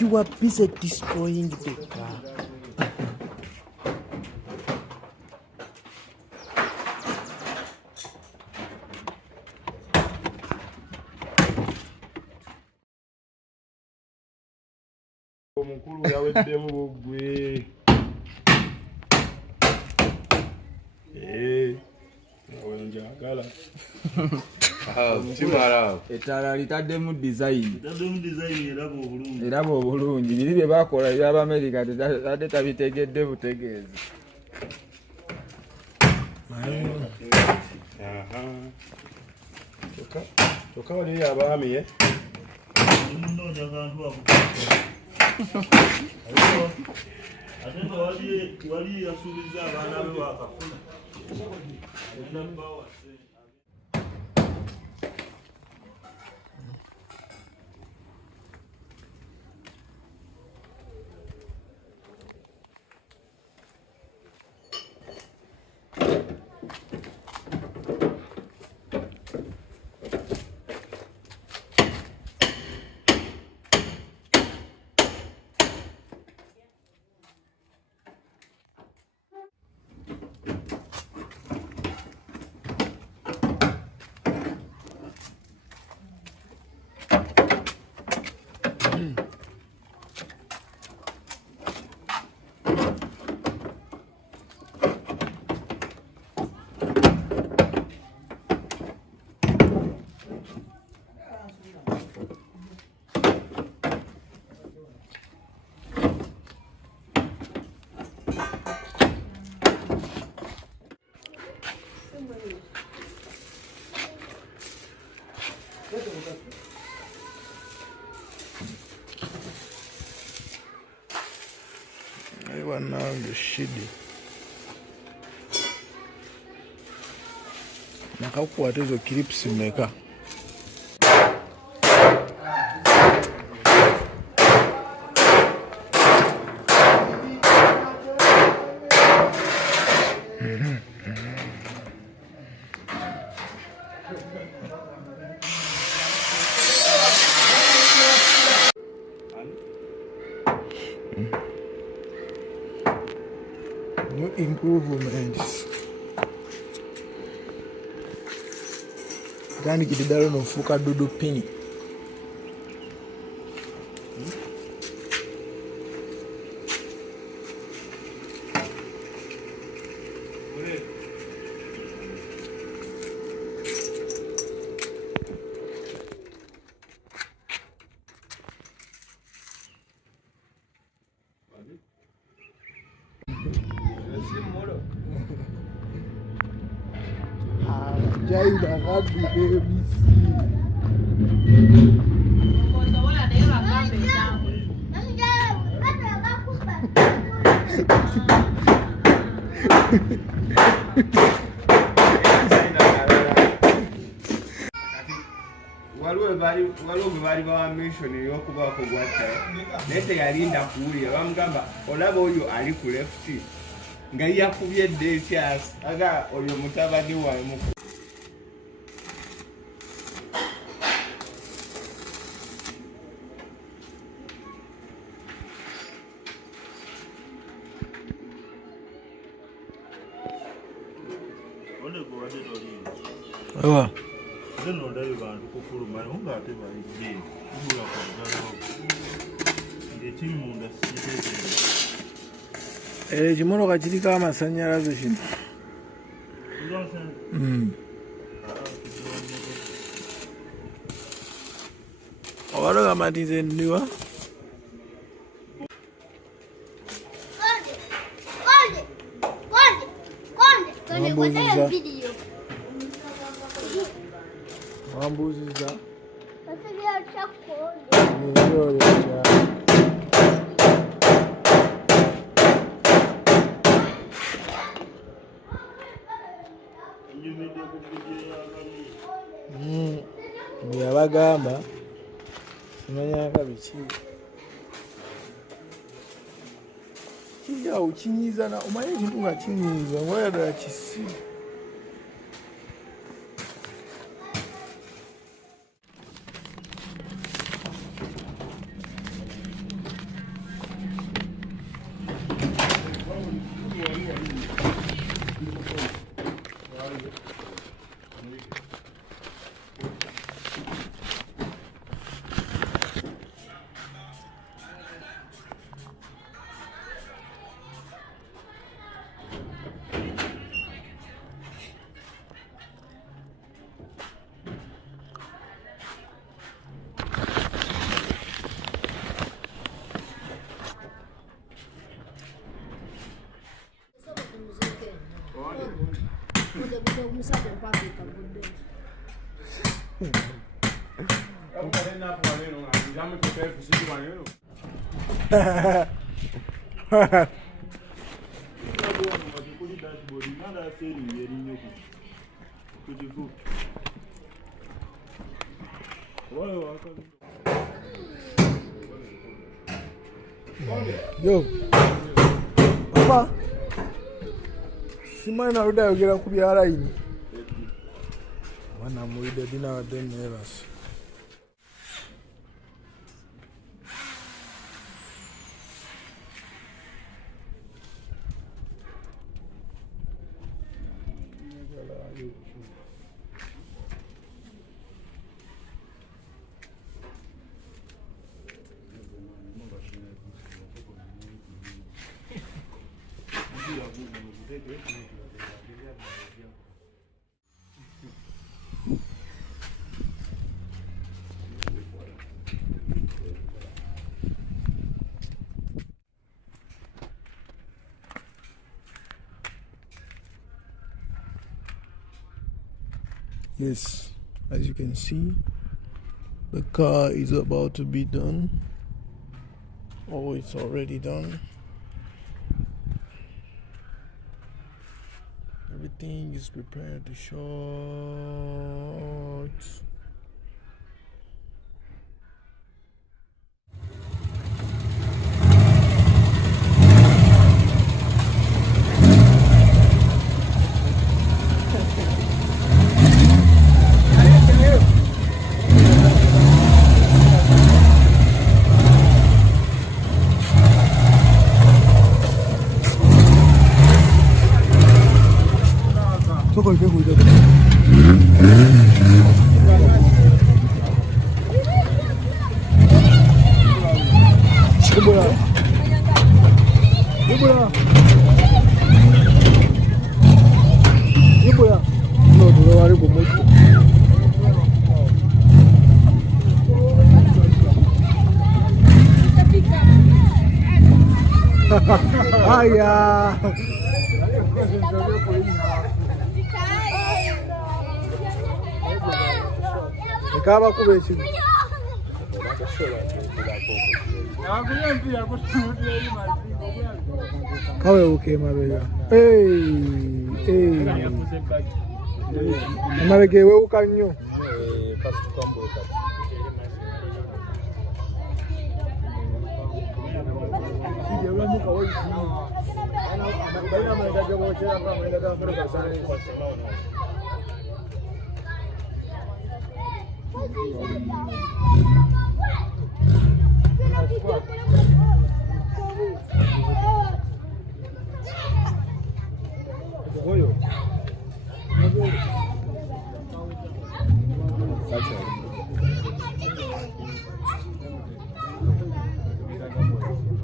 You are busy destroying the car. Omukulu yaweddemu bugwe. Njagala. Kimala. Ettala litaddemu design. Eraba obulungi. Biri bye bakola eby'Amerika ate tabitegedde butegeezi. Kyokka waliyo abaami ye. Ate nga wali yasuubiza abaana be bakafuna. Everyone now the shidi. Nakakukwata ezo clips meka. New improvements. Gani kididalo nofuka dudu pini. Jaida Rabbi ABC. waliwo gwe baali bawa mission y'okubaako gwatta naye teyalinda kuwulira bamugamba olaba oyo ali ku left nga yakubye desyas aga oyo mutabani wamu. Ewa. Ndio ndio bantu kufuluma nga ate balije kubula kwa galo. Ndio timu munda sije. Kimoroka kiriko amasanyalaze kino. Owaloga matize ndiwa. Wambuziza. Yabagamba simanyanga biki kijja ukinyiza na omanyi ekintu nga kinyiza ngoyagala kisi Yo, Papa, simani na ruda yogera kubyara ini. Wana muide dina wa den nevas. Yes, as you can see, the car is about to be done. Oh, it's already done. Everything is prepared to short. Acaba com esse. Kawe uke mabega. Amarege we ukanyo. First combo that. That's it.